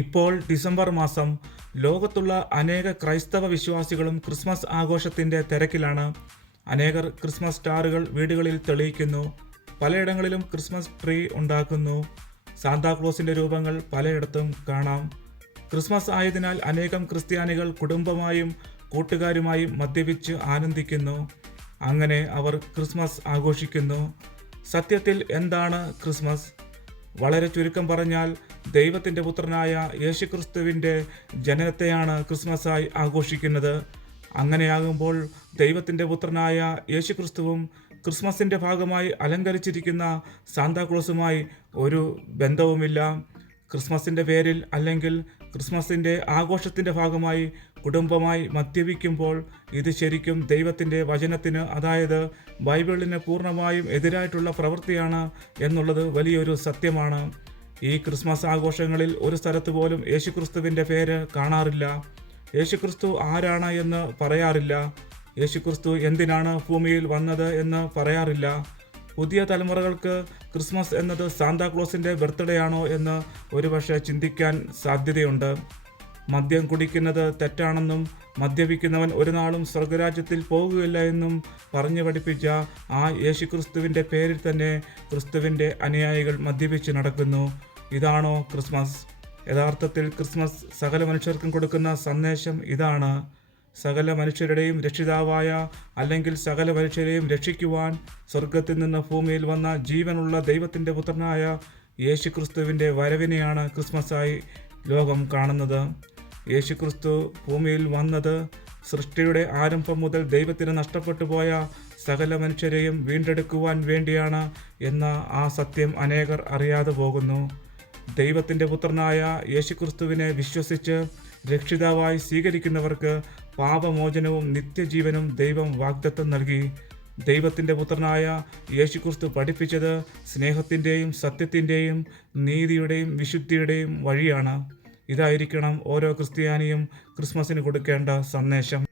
ഇപ്പോൾ ഡിസംബർ മാസം. ലോകത്തുള്ള അനേക ക്രൈസ്തവ വിശ്വാസികളും ക്രിസ്മസ് ആഘോഷത്തിൻ്റെ തിരക്കിലാണ്. അനേകർ ക്രിസ്മസ് സ്റ്റാറുകൾ വീടുകളിൽ തെളിയിക്കുന്നു. പലയിടങ്ങളിലും ക്രിസ്മസ് ട്രീ ഉണ്ടാക്കുന്നു. സാന്താക്ലോസിൻ്റെ രൂപങ്ങൾ പലയിടത്തും കാണാം. ക്രിസ്മസ് ആയതിനാൽ അനേകം ക്രിസ്ത്യാനികൾ കുടുംബമായും കൂട്ടുകാരുമായും മദ്യപിച്ച് ആനന്ദിക്കുന്നു. അങ്ങനെ അവർ ക്രിസ്മസ് ആഘോഷിക്കുന്നു. സത്യത്തിൽ എന്താണ് ക്രിസ്മസ്? വളരെ ചുരുക്കം പറഞ്ഞാൽ, ദൈവത്തിൻ്റെ പുത്രനായ യേശുക്രിസ്തുവിൻ്റെ ജനനത്തെയാണ് ക്രിസ്മസായി ആഘോഷിക്കുന്നത്. അങ്ങനെയാകുമ്പോൾ ദൈവത്തിൻ്റെ പുത്രനായ യേശുക്രിസ്തുവും ക്രിസ്മസിൻ്റെ ഭാഗമായി അലങ്കരിച്ചിരിക്കുന്ന സാന്താക്ലോസുമായി ഒരു ബന്ധവുമില്ല. ക്രിസ്മസിൻ്റെ പേരിൽ അല്ലെങ്കിൽ ക്രിസ്മസിൻ്റെ ആഘോഷത്തിൻ്റെ ഭാഗമായി കുടുംബമായി മദ്യപിക്കുമ്പോൾ ഇത് ശരിക്കും ദൈവത്തിൻ്റെ വചനത്തിന്, അതായത് ബൈബിളിന് പൂർണ്ണമായും എതിരായിട്ടുള്ള പ്രവൃത്തിയാണ് എന്നുള്ളത് വലിയൊരു സത്യമാണ്. ഈ ക്രിസ്മസ് ആഘോഷങ്ങളിൽ ഒരു സ്ഥലത്ത് പോലും യേശുക്രിസ്തുവിൻ്റെ പേര് കാണാറില്ല. യേശുക്രിസ്തു ആരാണ് എന്ന് പറയാറില്ല. യേശുക്രിസ്തു എന്തിനാണ് ഭൂമിയിൽ വന്നത് എന്ന് പറയാറില്ല. പുതിയ തലമുറകൾക്ക് ക്രിസ്മസ് എന്നത് സാന്താക്ലോസിൻ്റെ ബർത്ത്ഡേ ആണോ എന്ന് ഒരുപക്ഷെ ചിന്തിക്കാൻ സാധ്യതയുണ്ട്. മദ്യം കുടിക്കുന്നത് തെറ്റാണെന്നും മദ്യപിക്കുന്നവൻ ഒരു നാളും സ്വർഗരാജ്യത്തിൽ പോകുകയില്ല എന്നും പറഞ്ഞു പഠിപ്പിച്ച ആ യേശുക്രിസ്തുവിൻ്റെ പേരിൽ തന്നെ ക്രിസ്തുവിൻ്റെ അനുയായികൾ മദ്യപിച്ച് നടക്കുന്നു. ഇതാണോ ക്രിസ്മസ്? യഥാർത്ഥത്തിൽ ക്രിസ്മസ് സകല മനുഷ്യർക്കും കൊടുക്കുന്ന സന്ദേശം ഇതാണ്. സകല മനുഷ്യരുടെയും രക്ഷിതാവായ, അല്ലെങ്കിൽ സകല മനുഷ്യരെയും രക്ഷിക്കുവാൻ സ്വർഗത്തിൽ നിന്ന് ഭൂമിയിൽ വന്ന ജീവനുള്ള ദൈവത്തിൻ്റെ പുത്രനായ യേശുക്രിസ്തുവിൻ്റെ വരവിനെയാണ് ക്രിസ്മസായി ലോകം കാണുന്നത്. യേശുക്രിസ്തു ഭൂമിയിൽ വന്നത് സൃഷ്ടിയുടെ ആരംഭം മുതൽ ദൈവത്തിന് നഷ്ടപ്പെട്ടു പോയ സകല മനുഷ്യരെയും വീണ്ടെടുക്കുവാൻ വേണ്ടിയാണ് എന്ന ആ സത്യം അനേകർ അറിയാതെ പോകുന്നു. ദൈവത്തിൻ്റെ പുത്രനായ യേശുക്രിസ്തുവിനെ വിശ്വസിച്ച് രക്ഷിതാവായി സ്വീകരിക്കുന്നവർക്ക് പാപമോചനവും നിത്യജീവനും ദൈവം വാഗ്ദത്തം നൽകി. ദൈവത്തിൻ്റെ പുത്രനായ യേശുക്രിസ്തു പഠിപ്പിച്ചത് സ്നേഹത്തിൻ്റെയും സത്യത്തിൻ്റെയും നീതിയുടെയും വിശുദ്ധിയുടെയും വഴിയാണ്. ഇതായിരിക്കണം ഓരോ ക്രിസ്ത്യാനിയും ക്രിസ്മസിന് കൊടുക്കേണ്ട സന്ദേശം.